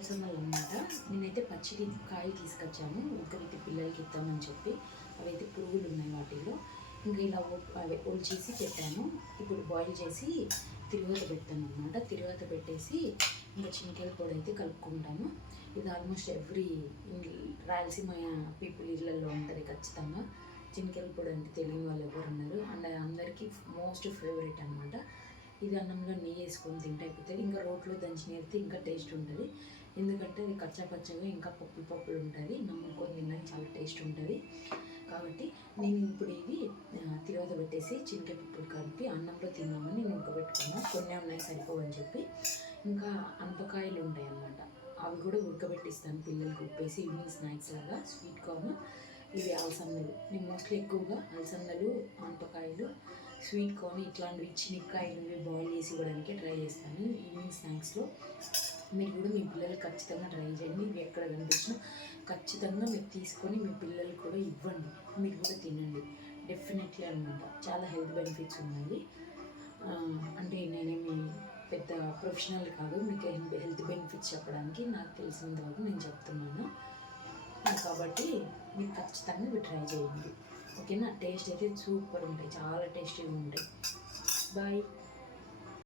అలసందలు అన్నమాట. నేనైతే పచ్చిడి కాయలు తీసుకొచ్చాను ఉడకబెట్టి పిల్లలకి ఇద్దామని చెప్పి. అవైతే పురుగులు ఉన్నాయి వాటిల్లో. ఇంకా ఇలా అవి ఒలిచేసి పెట్టాను. ఇప్పుడు బాయిల్ చేసి తిరువాత పెట్టాను అనమాట. తిరువాత పెట్టేసి ఇంకా చింతల పొడి అయితే కలుపుకుంటాను. ఇది ఆల్మోస్ట్ ఎవ్రీ రాయలసీమ పీపుల్ ఇళ్ళల్లో ఉంటుంది ఖచ్చితంగా. చింతల పొడి అంటే తెలియని వాళ్ళు ఎవరు ఉన్నారు. అండ్ అందరికీ మోస్ట్ ఫేవరెట్ అనమాట. ఇది అన్నంలో నెయ్యి వేసుకొని తింటే అయిపోతుంది. ఇంకా రోట్లో దంచి నేర్తే ఇంకా టేస్ట్ ఉంటుంది. ఎందుకంటే అది కచ్చాపచ్చగా ఇంకా పప్పులు ఉంటుంది. నమ్ముకొని తినడానికి చాలా టేస్ట్ ఉంటుంది. కాబట్టి నేను ఇప్పుడు ఇది తిరువాత పెట్టేసి చింతకాయ పప్పులు కలిపి అన్నంలో తిందామని నేను ఉడకబెట్టుకున్నాను. కొన్ని ఉన్నాయి సరిపోవని చెప్పి. ఇంకా అనపకాయలు ఉంటాయి అన్నమాట. అవి కూడా ఉడకబెట్టిస్తాను పిల్లలకి ఉప్పేసి ఈవినింగ్ స్నాక్స్ లాగా. స్వీట్ కార్న్, ఇవి అలసందలు. నేను మోస్ట్లీ ఎక్కువగా అలసందలు, అనపకాయలు, స్వీట్ కార్న్ ఇట్లాంటివి చినిక్కాయలు బాయిల్ చేసి ఇవ్వడానికి ట్రై చేస్తాను ఈవినింగ్ స్నాక్స్లో. మీరు కూడా మీ పిల్లలకి ఖచ్చితంగా ట్రై చేయండి. ఇవి ఎక్కడ కనిపించినా ఖచ్చితంగా మీరు తీసుకొని మీ పిల్లలకి కూడా ఇవ్వండి. మీరు కూడా తినండి డెఫినెట్లీ అనమాట. చాలా హెల్త్ బెనిఫిట్స్ ఉన్నాయి. అంటే నేనేమి పెద్ద ప్రొఫెషనల్ కాదు, మీకు హెల్త్ బెనిఫిట్స్ చెప్పడానికి నాకు తెలిసినంత వరకు నేను చెప్తున్నాను. కాబట్టి మీరు ఖచ్చితంగా ఇవి ట్రై చేయండి. ఓకేనా? టేస్ట్ అయితే సూపర్ ఉంటాయి, చాలా టేస్టీగా ఉంటాయి. బాయ్.